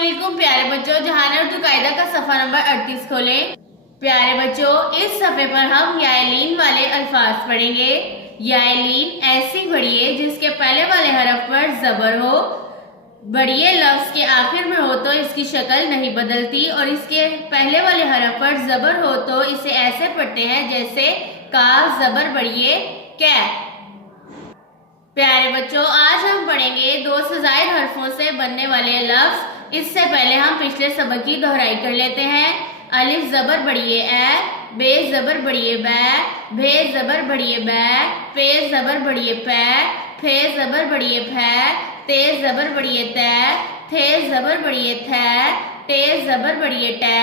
वालेकुम प्यारे बच्चों, जहान उर्दू कायदा का सफ़ा नंबर 38 खोलें। प्यारे बच्चों, इस सफ़े पर हम यालीन वाले अल्फाज पढ़ेंगे। यालीन ऐसी बढ़िए जिसके पहले वाले हरफ पर ज़बर हो, बढ़िए लफ्ज़ के आखिर में हो तो इसकी शक्ल नहीं बदलती, और इसके पहले वाले हरफ पर ज़बर हो तो इसे ऐसे पढ़ते हैं जैसे काफ ज़बर बढ़िए कै। प्यारे बच्चों, आज हम पढ़ेंगे दो से ज़ायद हरफों से बनने वाले लफ्ज़। इससे पहले हम पिछले सबक की दोहराई कर लेते हैं। अलिफ ज़बर बढ़िए ए, बे ज़बर बढ़िए बै, भे ज़बर बढ़िए बै, पे ज़बर बढ़िए पै, फे ज़बर बढ़िए फै, ते ज़बर बढ़िए तै, थे ज़बर बढ़िए थै, टे ज़बर बढ़िए टै,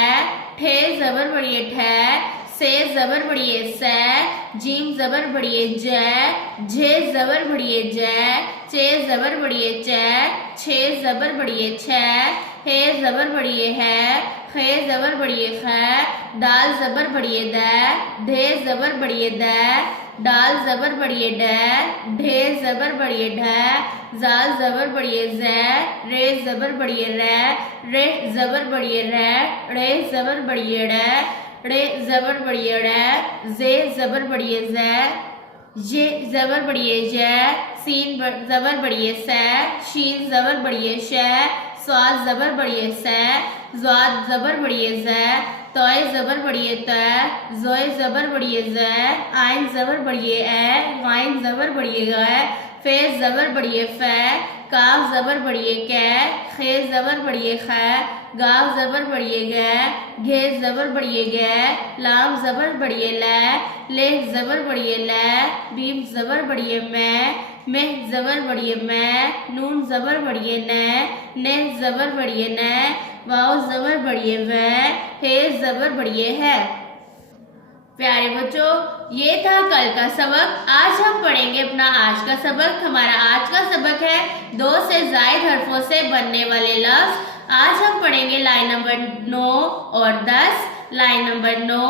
ठे ज़बर बढ़िए ठै, से ज़बर बढ़िए सै, जीम ज़बर बढ़िए जै, झे ज़बर बढ़िए जै, चे ज़बर बढ़िए चै, छे ज़बर बढ़िए छै, हे ज़बर बढ़िए है, खे ज़बर बढ़िए खै, दाल ज़बर बढ़िए दै, ढे ज़बर बढ़िए दै, डाल ज़बर बढ़िए डै, ढे ज़बर बढ़िए ढै, जाल ज़बर बढ़िए ज़ै, रे ज़बर बढ़िए रै, रे ज़बर बढ़िए रै, रे ज़बर बढ़िए ड़ै, रे ज़बर बढ़िए ड़ै, जे ज़बर बढ़िए ज़ै, ये ज़बर बढ़िए जै, सीन ज़बर बढ़िए सै, शीन ज़बर बढ़िए शै, स्वाद ज़बर बढ़िए सै, ज़्वाद ज़बर बढ़िए ज़ै, तोय ज़बर बढ़िए तै, ज़ोय ज़बर बढ़िए ज़ै, आइन ज़बर बढ़िए ए, गाइन ज़बर बढ़िए गै, फे ज़बर बढ़िए फै, काफ ज़बर बढ़िए कै, खे ज़बर बढ़िए खै, गाफ ज़बर बढ़िए गै, घे ज़बर बढ़िए गै, लाम ज़बर बढ़िए लै, ले ज़बर बढ़िए लै, बीम ज़बर बढ़िए मैं ज़बर बढ़िए मैं, नून ज़बर बढ़िए नै, ने ज़बर बढ़िए नै, वाव ज़बर बढ़िए वै, हे ज़बर बढ़िए है। प्यारे बच्चों, ये था कल का सबक। आज हम पढ़ेंगे अपना आज का सबक। हमारा आज का सबक है दो से ज़ायद हरफों से बनने वाले लफ्ज़। आज हम पढ़ेंगे लाइन नंबर 9 और 10। लाइन नंबर 9,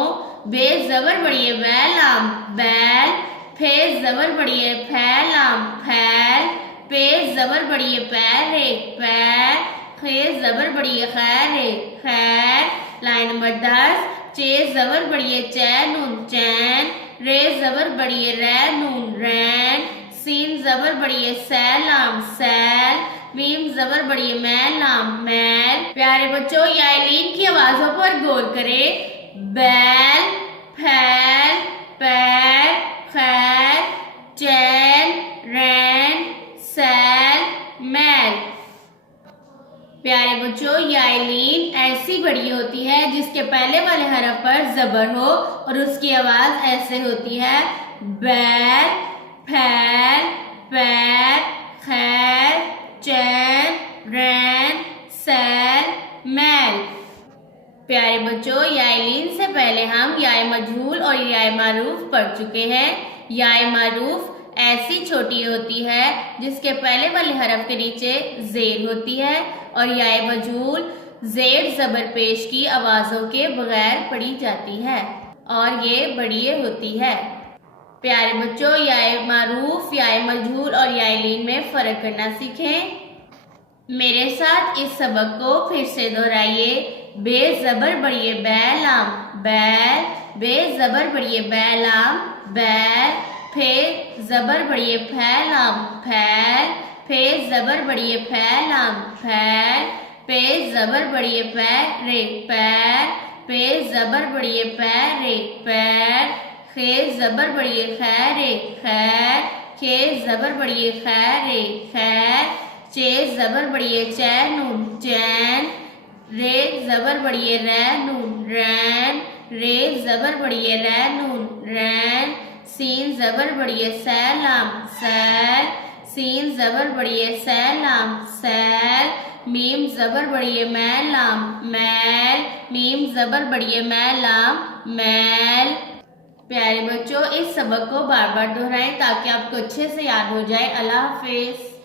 बे ज़बर बढ़िए बै लाम बैल, फे ज़बर बढ़िए फै लाम फैल, पे ज़बर बढ़िए पैर रे पैर, खे ज़बर बढ़िए खैर रे खैर। लाइन नंबर 10, चे ज़बर बढ़िए चै नून चैन, रे ज़बर बढ़िए रै नून रैन, सीन ज़बर बढ़िए सै लाम सैल, मीम ज़बर बढ़िए मैल लाम मैल। प्यारे बच्चों, यालीन की आवाज़ों पर गौर करें। बैल, फैल, पैर, खैर, चैन, रैन, सैल, मैल। प्यारे बच्चों, यालीन ऐसी बढ़िया होती है जिसके पहले वाले हरफ पर ज़बर हो और उसकी आवाज़ ऐसे होती है बैल, फैल, पैर, खैर, चैन, रैन, सैल, मैल। प्यारे बच्चों, यालीन से पहले हम याय मजहूल और याय मारूफ पढ़ चुके हैं। याय मारूफ ऐसी छोटी होती है जिसके पहले वाले हरफ के नीचे ज़ेर होती है, और याय मजहूल ज़ेर ज़बर पेश की आवाज़ों के बगैर पढ़ी जाती है और ये बढ़िया होती है। प्यारे बच्चों, याय मारूफ, याय मजहूल और यालीन में फ़र्क करना सीखें। मेरे साथ इस सबक को फिर से दोहराइए। बे ज़बर बढ़िए बै लाम बैल, बे ज़बर बढ़िए बै लाम बैल, फे ज़बर बढ़िए फै लाम फैल, फे ज़बर बढ़िए फै लाम फैल, पे ज़बर बढ़िए पैर रे पैर, पे ज़बर बढ़िए पैर रे पैर, खे ज़बर बढ़िए खैर रे खैर, खे ज़बर बढ़िए खैर रे खैर, चे ज़बर बढ़िए चै नून चैन, रे ज़बर बढ़िए रै नून रैन, रे ज़बर बढ़िए रै नून रैन, सीन ज़बर बढ़िए सै लाम सैल, सीन ज़बर बढ़िए सै लाम सैल, मीम ज़बर बढ़िए मैल लाम मैल, मीम ज़बर बढ़िए मैल लाम मैल। प्यारे बच्चों, इस सबक को बार बार दोहराएं ताकि आपको अच्छे से याद हो जाए। अल्लाह हाफिज़।